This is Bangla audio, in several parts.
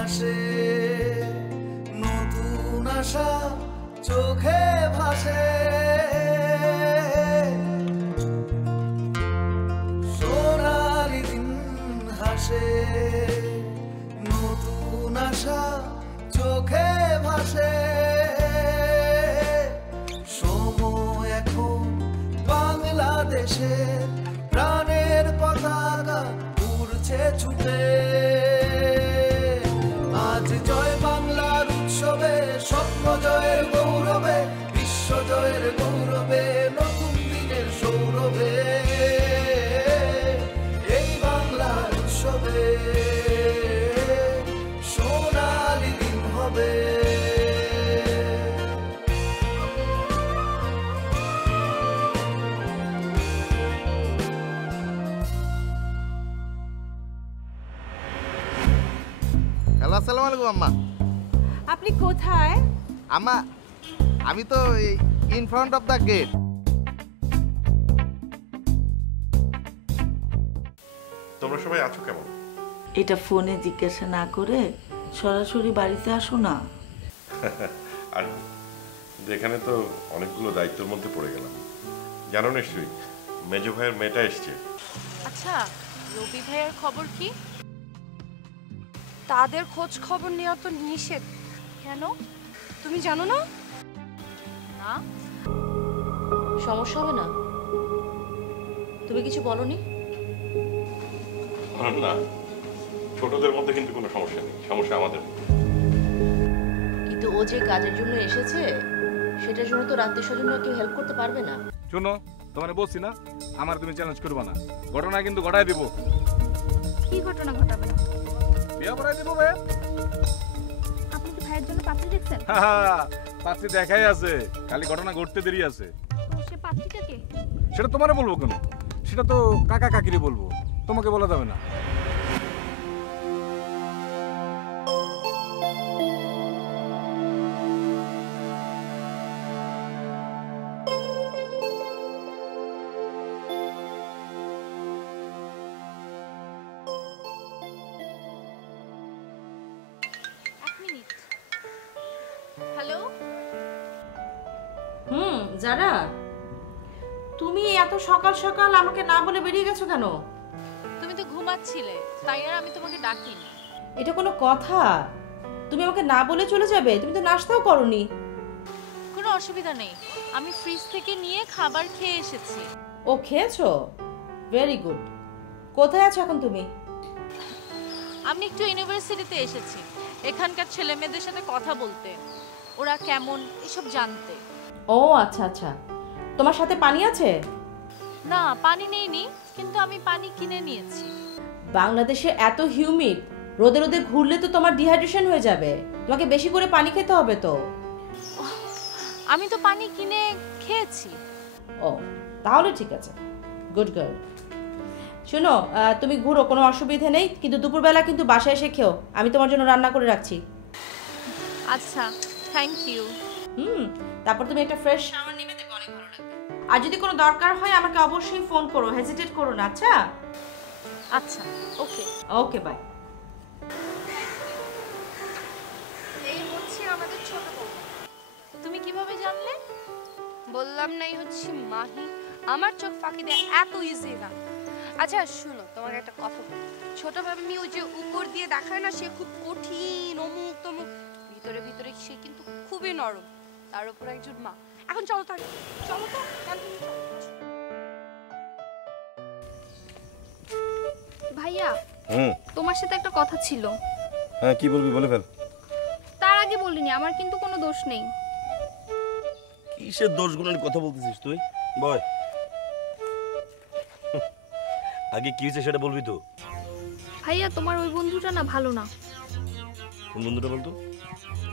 হাসে, নতুন আশা চোখে ভাসে, সোনালি দিন হাসে, নতুন আশা চোখে ভাসে। সময় এখন বাংলাদেশের প্রাণের পতাকা উড়ছে ছুটে। আজ জয় বাংলার উৎসবে, স্বপ্ন জয়ের গৌরবে, বিশ্ব জয়ের গৌরবে, নতুন দিনের সৌরভে, এই বাংলার উৎসবে সোনালি দিন হবে। হ্যালো, আসসালামু আলাইকুম আম্মা। আপনি কোথায়? আম্মা, আমি তো in front of the gate. তোমরা সবাই আছো কেমন? এটা ফোনে জিজ্ঞাসা না করে সরাসরি বাড়িতে আসো না। আর এখানে তো অনেকগুলো দায়িত্বের মধ্যে পড়ে গেলাম, জানো নিশ্চয়ই মেজো ভাইয়ের মেয়েটা এসছে। আচ্ছা, রবি ভাইয়ের খবর কি? তাদের খোঁজ খবর নেওয়া তো নিষেধ। কেন, তুমি জানো না? না, সমস্যা হবে না? তুমি কিছু বলনি? না, ছোটদের মধ্যে কিন্তু কোনো সমস্যা নেই, সমস্যা আমাদের। কিন্তু ও যে কাজের জন্য এসেছে সেটার জন্য তো রাত্রি স্বজনরা কেউ হেল্প করতে পারবে না। শোনো, তোমার বলছি না আমার তুমি চ্যালেঞ্জ করবে না, ঘটনা কিন্তু ঘটাই দিব। কি ঘটনা ঘটাবে? বিয়ে করাই দিব ভাই। আপনি কি ভাইয়ের জন্য পাত্রী দেখছেন? পাত্রী দেখাই আছে, খালি ঘটনা ঘটতে দেরি আছে। তো সে পাত্রীটা কে? সেটা তোমারে বলবো কেন? সেটা তো কাকা কাকিরে বলবো, তোমাকে বলা যাবে না। হ্যালো, যারা তুমি এত সকাল সকাল আমাকে না বলে বেরিয়ে গেছো কেন? তুমি তো ঘুমাচ্ছিলে, তাই আর আমি তোমাকে ডাকিনি। এটা কোনো কথা? তুমি আমাকে না বলে চলে যাবে? তুমি তো নাস্তাও করোনি। কোনো অসুবিধা নেই, আমি ফ্রিজ থেকে নিয়ে খাবার খেয়ে এসেছি। ও, খেয়েছো? Very good. কোথায় আছো এখন তুমি? আমি একটু ইউনিভার্সিটিতে এসেছি, এখানকার ছেলে মেয়েদের সাথে কথা বলতে, ওরা কেমন এসব জানতে। ও আচ্ছা আচ্ছা, তোমার সাথে পানি আছে? না, পানি নেইনি, কিন্তু আমি পানি কিনে নিয়েছি। বাংলাদেশে এত হিউমিড, রোদে রোদে ঘুরলে তো তোমার ডিহাইড্রেশন হয়ে যাবে, তোমাকে বেশি করে পানি খেতে হবে তো। আমি তো পানি কিনে খেয়েছি। ও, তাহলে ঠিক আছে, গুড গার্ল। শোনো, তুমি ঘুরো, কোনো অসুবিধা নেই, কিন্তু দুপুরবেলা কিন্তু বাসায় এসে খেও, আমি তোমার জন্য রান্না করে রাখছি। আচ্ছা, থ্যাংক ইউ। তারপর তুমি একটা ফ্রেশ শাওয়ার নিবে, দেখো অনেক ভালো লাগবে। আর যদি কোনো দরকার হয় আমাকে অবশ্যই ফোন করো, হেজিটেট করো না। আচ্ছা আচ্ছা, ওকে ওকে, বাই। এই হচ্ছে আমাদের ছোট বউ। তুমি কিভাবে জানলে? বললাম নাই হচ্ছে মাহি, আমার চোখ ফাঁকি দেয় এত ইজি না। আচ্ছা শুনো, তোমাকে একটা কথা বলি। ছোট ভাবি ওই যে উপর দিয়ে দেখায় না, সে খুব কঠিন, অমুক তমুক, ভিতরে ভিতরে সে কিন্তু খুবই নরম। তার উপর একজন মা। এখন চলো তো, চলো তো। ভাইয়া, তোমার সাথে একটা কথা ছিল। হ্যাঁ, কি বলবি বলে ফেল। তার আগে বলিনি, আমার কিন্তু কোনো দোষ নেই। কিসের দোষগুলো নিয়ে কথা বলতেছিস তুই? বয়, আগে কি হয়েছে সেটা বলবি তো। ভাইয়া, তোমার ওই বন্ধুটা না ভালো না। কোন বন্ধুটা বলতো?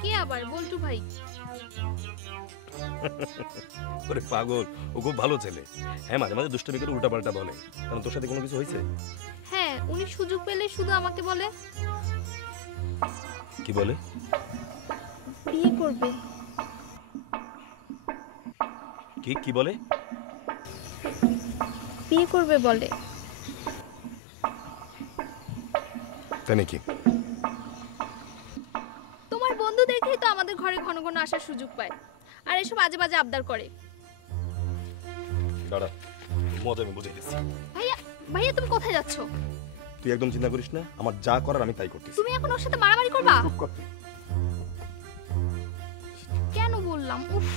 কি আবার, বল্টু ভাই। ওরে পাগল, ও খুব ভালো ছেলে। হ্যাঁ, মাঝে মাঝে দুষ্টুমি করে উল্টাপাল্টা বলে। কারণ তোর সাথে কোনো কিছু হয়েছে? হ্যাঁ, উনি সুযোগ পেলে শুধু আমাকে বলে। কি বলে? বিয়ে করবে। কি কি বলে? বিয়ে করবে বলে। তাই নাকি? কখনো আসার সুযোগ পায় আর এসব আজে বাজে আবদার করে। দাঁড়া, মজা আমি বুঝে দিচ্ছি। ভাইয়া ভাইয়া তুমি কোথায় যাচ্ছ? তুই একদম চিন্তা করিস না, আমার যা করার আমি তাই করতেছি। তুমি এখন ওর সাথে মারামারি করবা? কেন বললাম উফ।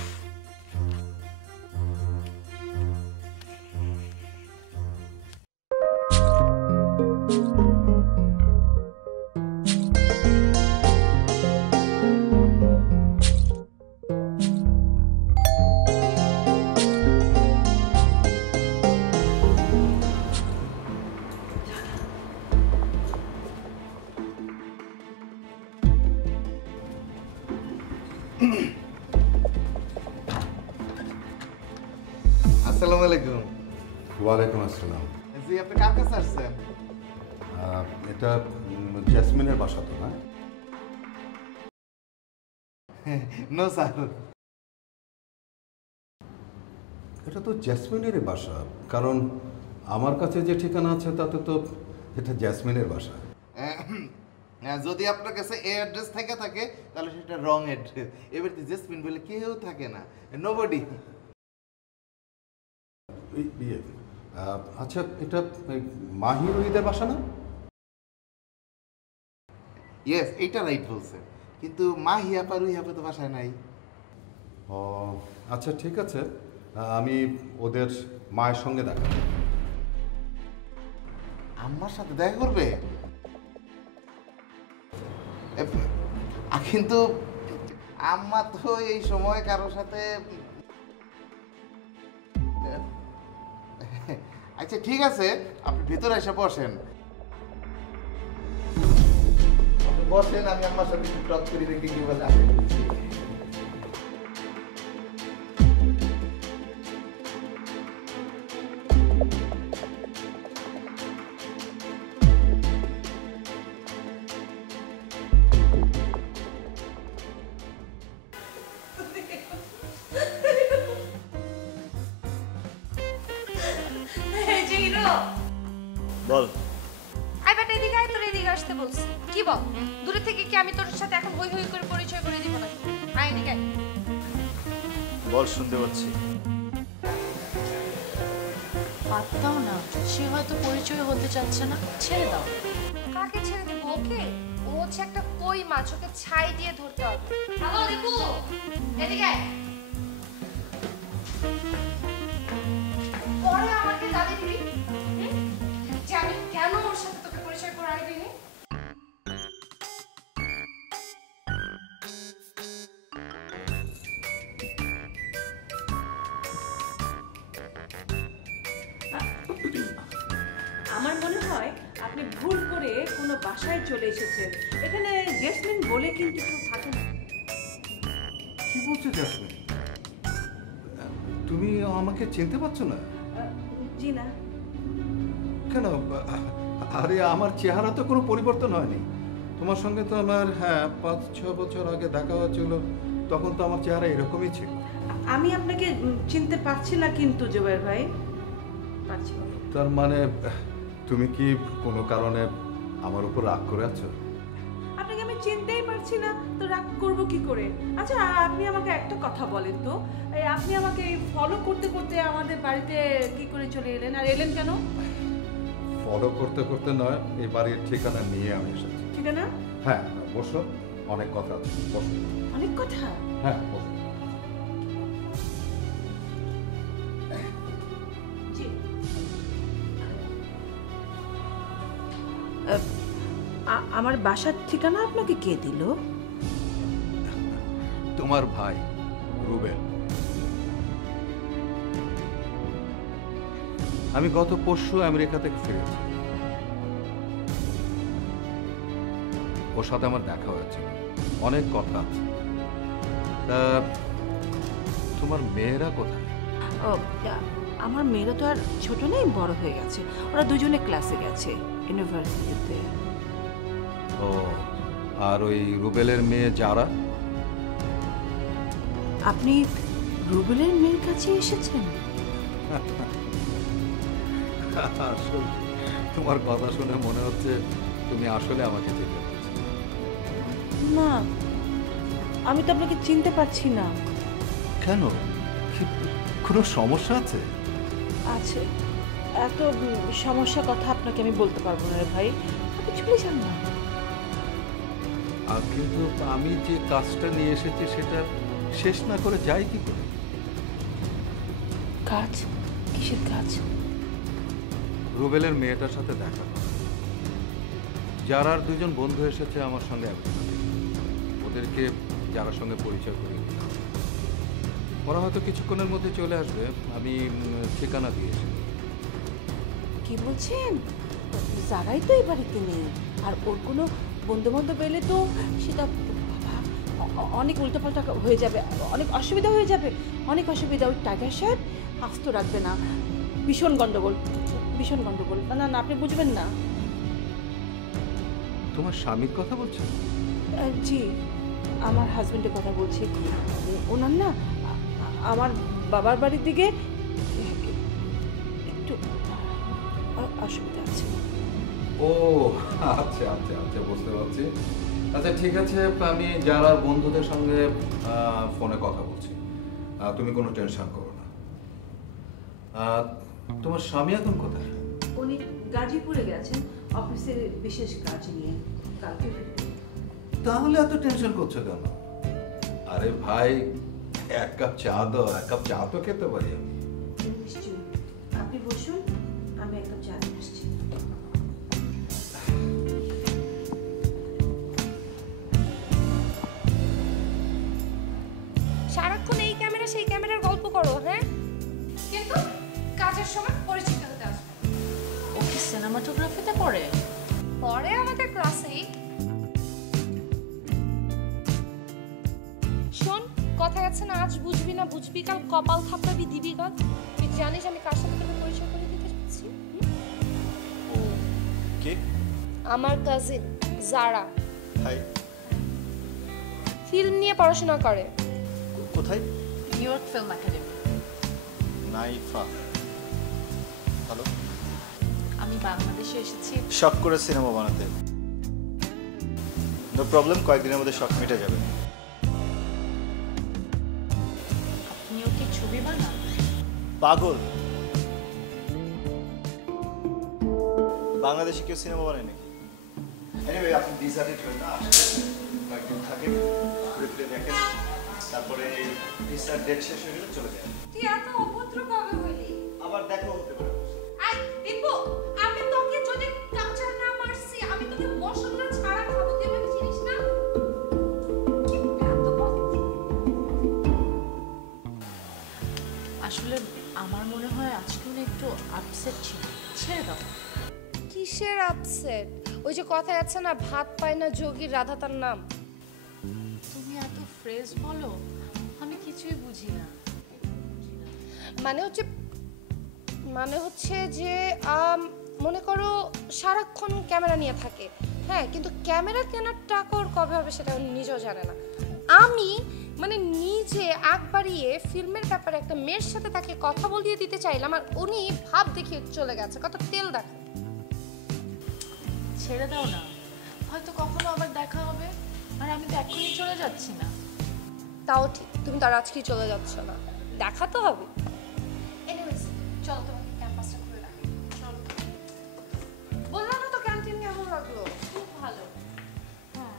আসসালামু আলাইকুম। ওয়ালাইকুম আসসালাম। জি, আপনি কার কাছে আসছেন? এটা জেসমিনের বাসা তো না? No sir. এটা তো জেসমিনেরই বাসা, কারণ আমার কাছে যে ঠিকানা আছে তাতে তো এটা জেসমিনের বাসা। যদি আপনার কাছে এই অ্যাড্রেস থেকে থাকে তাহলে সেটা রং অ্যাড্রেস। এবার তো জেসমিন বলে কেউ থাকে না, নোবডি। আচ্ছা, এটা মাহি রুহিদের বাসা না? ইয়েস, এইটা রাইট বলছে, কিন্তু মাহি আপা রুহি আপা তো বাসায় নাই। ও আচ্ছা, ঠিক আছে, আমি ওদের মায়ের সঙ্গে দেখা করব। আম্মার সাথে দেখা করবে? কিন্তু আম্মা তো এই সময় কারোর সাথে। আচ্ছা ঠিক আছে, আপনি ভিতরে এসে বসেন। বসেন, আমি আম্মার সাথে টক করি, দেখি কি বলে। বল। আই বেটা এদিকে আয়, তোর এদিকে আসতে বলছি। কি বল? দূরে থেকে কি আমি তোর সাথে এখন হই হই করে পরিচয় করে দিব না? আয় এদিকে আয়। বল, শুনতে পাচ্ছি। বাদ দাও না, সে হয়তো পরিচয় হতে চাচ্ছে না, ছেড়ে দাও। কাকে ছেড়ে দেব? ওকে? ও হচ্ছে একটা কই মাছ, ওকে ছাই দিয়ে ধরতে হবে। হ্যালো দীপু, এদিকে আয়। পরে আমাকে গালি দিবি যে আমি কেন ওর সাথে তোকে পরিচয় করাই দিইনি? আমার মনে হয় আপনি ভুল করে কোনো বাসায় চলে এসেছেন। এখানে জেসমিন বলে কিন্তু কেউ থাকে না। কি বলছো জেসমিন? তুমি আমাকে চিনতে পারছো না? জি না। কেন? আরে আমার চেহারা তো কোনো পরিবর্তন হয়নি। তোমার সঙ্গে তো আমার 5-6 বছর আগে দেখা হয়েছিল, তখন তো আমার চেহারা এরকমই ছিল। আমি আপনাকে চিনতে পারছি না কিন্তু জুবাইর ভাই, পারছি না। তার মানে তুমি কি কোনো কারণে আমার উপর রাগ করে আছো? আপনাকে আমি চিনতেই পারছি না, তো রাগ করবো কি করে? আচ্ছা আপনি আমাকে একটা কথা বলেন তো, আপনি আমাকে ফলো করতে করতে আমাদের বাড়িতে কি করে চলে এলেন, আর এলেন কেন? ফলো করতে করতে নয়, এই বাড়ির ঠিকানা নিয়ে আমি এসেছি। ঠিকানা? হ্যাঁ, বসো, অনেক কথা আছে, বসো। অনেক কথা? হ্যাঁ, বসো। জি। আমার বাসার ঠিকানা আপনাকে কে দিল? তোমার ভাই রুবেল। আমি গত পরশু আমেরিকা থেকে ফিরেছি, ওর সাথে আমার দেখা হয়েছে, অনেক কথা আছে। তা তোমার মেয়েরা কোথায়? ও, আমার মেয়েরা তো আর ছোট নেই, বড় হয়ে গেছে। ওরা দুজনে ক্লাসে গেছে ইউনিভার্সিটিতে। ও, আর ওই রুবেলের মেয়ে যারা? আপনি রুবেলের মেয়ের কাছে এসেছেন? আসলে তোমার কথা শুনে মনে হচ্ছে তুমি আসলে আমাকে চিনতে পারছো না। আমি তো আপনাকে চিনতে পারছি না। কেন, কোনো সমস্যা আছে? আছে, এত সমস্যা কথা আপনাকে আমি বলতে পারবো না রে ভাই, আপনি চলে যান না। কিন্তু আমি যে কাজটা নিয়ে এসেছি সেটা শেষ না করে যাই কি করে? কাজ? কিসের কাজ? রুবেলের মেয়েটার সাথে দেখা করা। যারার দুজন বন্ধু এসেছে আমার সঙ্গে, ওদেরকে যারার সঙ্গে পরিচয় করে দিলাম। ওরা হয়তো কিছুক্ষণের মধ্যে চলে আসবে, আমি ঠিকানা দিয়েছি। কি বলছেন? যারাই তো এই বাড়িতে নেই, আর ওর কোনো বন্ধু বান্ধব এলে তো সেটা অনেক উল্টোপাল্টা হয়ে যাবে, অনেক অসুবিধা হয়ে যাবে, অনেক অসুবিধা। ওই টাইগার সাহেব আস্ত রাখবে না, ভীষণ গন্ডগোল, ভীষণ গন্ডগোল। না না, আপনি বুঝবেন না। তোমার স্বামীর কথা বলছেন? জি, আমার হাজবেন্ডের কথা বলছি। ওনার না আমার বাবার বাড়ির দিকে একটু অসুবিধা আছে। ও আচ্ছা আচ্ছা আচ্ছা, বুঝতে পারছি। আচ্ছা ঠিক আছে, আমি যারার বন্ধুদের সঙ্গে ফোনে কথা বলছি, তুমি কোনো টেনশন করো না। তোমার স্বামী এখন কোথায়? উনি গাজীপুরে গেছেন অফিসের বিশেষ কাজ নিয়ে, কালকে ফিরবেন। তাহলে এত টেনশন করছো কেন? আরে ভাই, এক কাপ চা দাও, এক কাপ চা তো খেতে পারি আমি। নিশ্চয়ই, আপনি বসুন, আমি এক কাপ চা নিয়ে আসছি। সারাক্ষণ এই ক্যামেরা সেই ক্যামেরার গল্প করো, হ্যাঁ? কিন্তু কাজের সময় পরিচিত হতে আসবে। ও কি সিনেমাটোগ্রাফিতে পড়ে? পরে আমাদের ক্লাসেই। শোন, কথা আছে না, আজ বুঝবি না বুঝবি কাল কপাল থাপড়াবি দিবি কাল। তুই জানিস আমি কার সাথে তোকে পরিচয় করে দিতে চাচ্ছি? ও কে? আমার কাজিন জারা। হাই। ফিল্ম নিয়ে পড়াশোনা করে। কোথায়? New York film academy. Naifa, hello. আমি বাংলাদেশে এসেছি শখ করে সিনেমা বানাতে। নো প্রবলেম, কয়েকদিনের মধ্যে শখ মিটে যাবে। আপনিও কি ছবি বানান? পাগল, বাংলাদেশে কেউ সিনেমা বানায় নাকি? এনিওয়ে, আপনি ডিসাইডেড হয়ে না আসতে কয়েকদিন থাকেন, ঘুরে ফিরে দেখেন, তারপরে ভিসার ডেট শেষ হয়ে গেলে চলে যান। তুই এত অভদ্র কবে হলি? আবার দেখা হতে পারে। আই দীপু, আমি তোকে যদি কাঁচা না মারছি, আমি তোকে মশলা ছাড়া খাবো, তুই আমাকে চিনিস না? আসলে আমার মনে হয় আজকে উনি একটু আপসেট ছিল। ছেড়ে দাও। কিসের আপসেট? ওই যে কথায় আছে না, ভাত পায় না যোগীর রাধা তার নাম। তুমি এত ফ্রেজ বলো, আমি কিছুই বুঝি না। মানে হচ্ছে যে মনে করো সারাক্ষণ ক্যামেরা নিয়ে থাকে, হ্যাঁ, কিন্তু ক্যামেরা কেনার টাকা ওর কবে হবে সেটা নিজেও জানে না। আমি মানে নিজে আগ বাড়িয়ে ফিল্মের ব্যাপারে একটা মেয়ের সাথে তাকে কথা বলিয়ে দিতে চাইলাম, আর উনি ভাব দেখিয়ে চলে গেছে। কত তেল দেখো। ছেড়ে দাও না, হয়তো কখনো আবার দেখা হবে, আর আমি তো এখনই চলে যাচ্ছি না। তাও ঠিক, তুমি তো আর আজকেই চলে যাচ্ছ না, দেখা তো হবে। এনিওয়েজ, চলো তোমাকে ক্যাম্পাসটা ঘুরে রাখি। চলো। বললাম না তো ক্যান্টিন কেমন লাগলো? খুব ভালো। হ্যাঁ।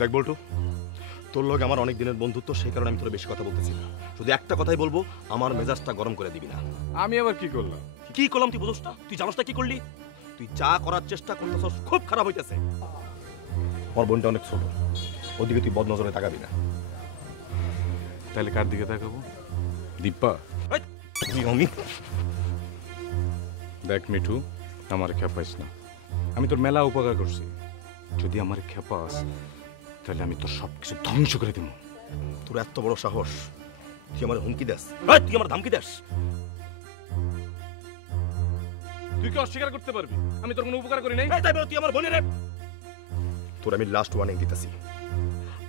দেখ বল্টু, তোর লগে আমার অনেক দিনের বন্ধুত্ব, সেই কারণে আমি তোর বেশি কথা বলতেছি না। শুধু একটা কথাই বলবো, আমার মেজাজটা গরম করে দিবি না। আমি আবার কি করলাম? কি করলাম তুই বুঝছ না? তুই জানোস না কি করলি? তুই যা করার চেষ্টা করতেছস খুব খারাপ হইতেছে। আমার বোনটা অনেক ছোট, ওদিকে তুই বদনজরে তাকাবি না। তাহলে কার দিকে তাকাবো? দীপা? আমি দেখ মিঠু, আমার খেপাইস না। আমি তোর মেলা উপকার করছি, যদি আমার খেপাস তাহলে আমি তোর সবকিছু ধ্বংস করে দিব। তোর এত বড় সাহস, তুই আমার হুমকি দেস, তুই আমার ধামকি দেস? তুই কি অস্বীকার করতে পারবি আমি তোর কোনো উপকার করি নাই? এই তাই বল, তুই আমার বোনের তোর আমি লাস্ট ওয়ার্নিং দিতেছি,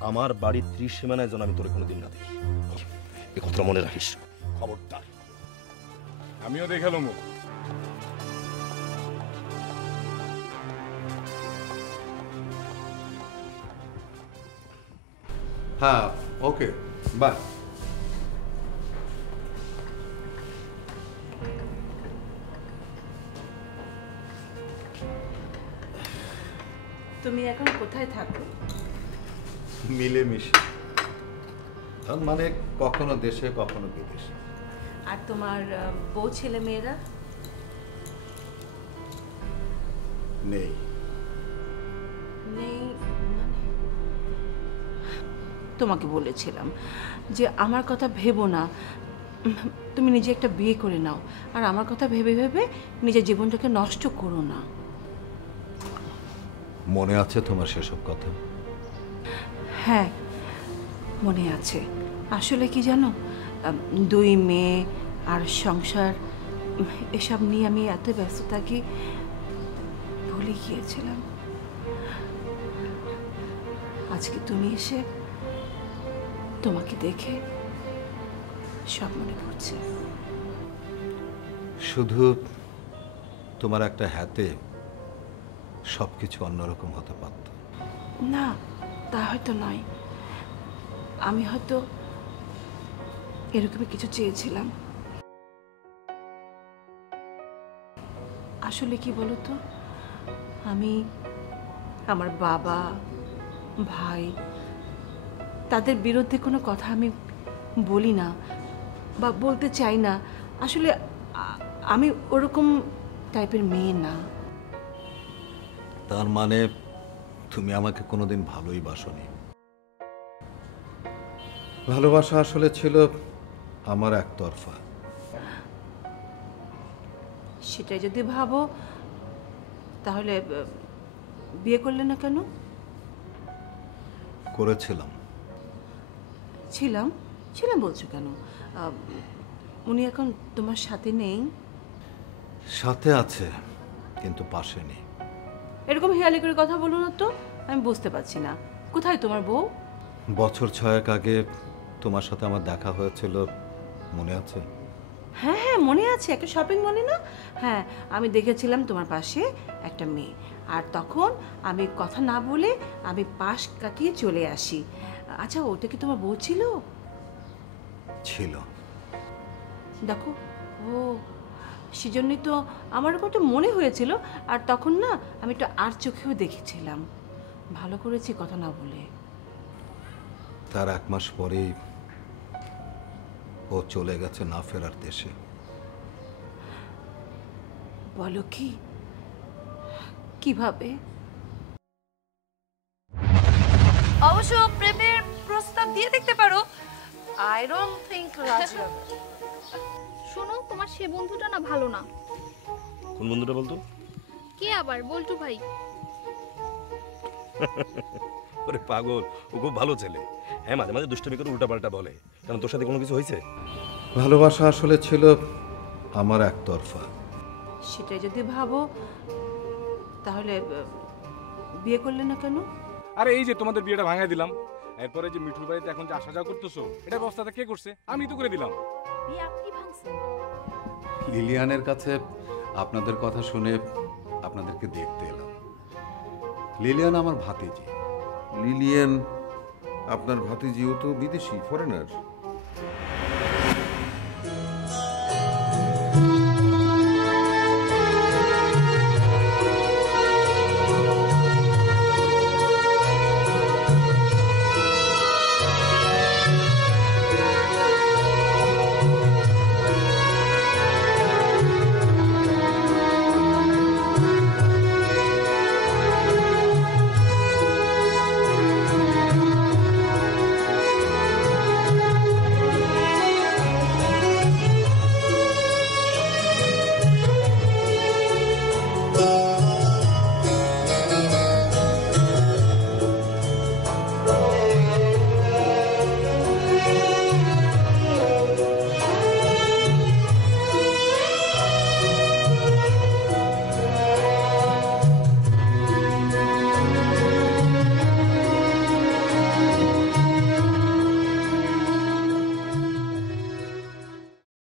আমার বাড়ির ত্রিসীমানায় যেন আমি তোর কোনোদিন না দেখি, এই কথাটা মনে রাখিস, খবরদার। আমিও দেখালাম। হ্যাঁ, ওকে, বাই। তুমি এখন কোথায় থাকো? মিলেমিশে, তার মানে কখনো দেশে কখনো বিদেশে। আর তোমার বউ ছেলে মেয়েরা? নেই। নেই মানে? তোমাকে বলেছিলাম যে আমার কথা ভেবো না, তুমি নিজে একটা বিয়ে করে নাও, আর আমার কথা ভেবে ভেবে নিজের জীবনটাকে নষ্ট করো না। মনে আছে তোমার সেসব কথা? হ্যাঁ, মনে আছে। আসলে কি জানো, 2 মেয়ে আর সংসার এসব নিয়ে আমি এত ব্যস্ত থাকি, ভুলে গিয়েছিলাম। আজকে তুমি এসে তোমাকে দেখে সব মনে পড়ছে। শুধু তোমার একটা হাতে সবকিছু অন্যরকম হতে পারত। না, তা হয়তো নয়, আমি হয়তো এরকমই কিছু চেয়েছিলাম। আসলে কি বলতো, আমি আমার বাবা ভাই তাদের বিরুদ্ধে কোনো কথা আমি বলি না বা বলতে চাই না। আসলে আমি ওরকম টাইপের মেয়ে না। তার মানে তুমি আমাকে কোনোদিন ভালোই বাসনি। ভালোবাসা আসলে ছিল আমার একতরফা। সেটাই যদি ভাবো তাহলে বিয়ে করলে না কেন? করেছিলাম। ছিলাম ছিলাম বলছো কেন? উনি এখন তোমার সাথে নেই? সাথে আছে কিন্তু পাশে নেই। এরকম হেয়ালি করে কথা বলো না তো, আমি বুঝতে পারছি না। কোথায় তোমার বউ? বছর 6 আগে তোমার সাথে আমার দেখা হয়েছিল, মনে আছে? হ্যাঁ হ্যাঁ মনে আছে, একটা শপিং মলে না? হ্যাঁ, আমি দেখেছিলাম তোমার পাশে একটা মেয়ে, আর তখন আমি কথা না বলে আমি পাশ কাটিয়ে চলে আসি। আচ্ছা, ওটা কি তোমার বউ ছিল? ছিল। দেখো, ও সেজন্যই তো আমার ওটা মনে হয়েছিল। আর তখন না আমি একটু আর চোখেও দেখেছিলাম। ভালো করেছি কথা না বলে। তার 1 মাস পরেই ও চলে গেছে না ফেরার দেশে। বলো কি? কিভাবে? অবশ্য প্রেমের প্রস্তাব দিয়ে দেখতে পারো। আই ডোন্ট থিংক রাজি হবে। শোনো, তোমার সে বন্ধুটা না ভালো না। কোন বন্ধুটা বলতো? কে আবার? বল্টু ভাই। ওরে পাগল, ও খুব ভালো ছেলে। হ্যাঁ, মাঝে মাঝে দুষ্টমি করে উল্টাপাল্টা বলে। কারণ তোর সাথে কোনো কিছু হয়েছে? ভালোবাসা আসলে ছিল আমার একতরফা। সেটাই যদি ভাবো তাহলে বিয়ে করলে না কেন? আরে এই যে তোমাদের বিয়েটা ভাঙাই দিলাম, এরপরে যে মিঠুর বাড়িতে এখন যে আসা যাওয়া করতেছো, এটা ব্যবস্থাটা কে করছে? আমি তো করে দিলাম। বিয়ে আপনি ভাঙছেন? লিলিয়ানের কাছে আপনাদের কথা শুনে আপনাদেরকে দেখতে এলাম। লিলিয়ান আমার ভাতিজি। লিলিয়ান আপনার ভাতিজিও তো বিদেশি, ফরেনার।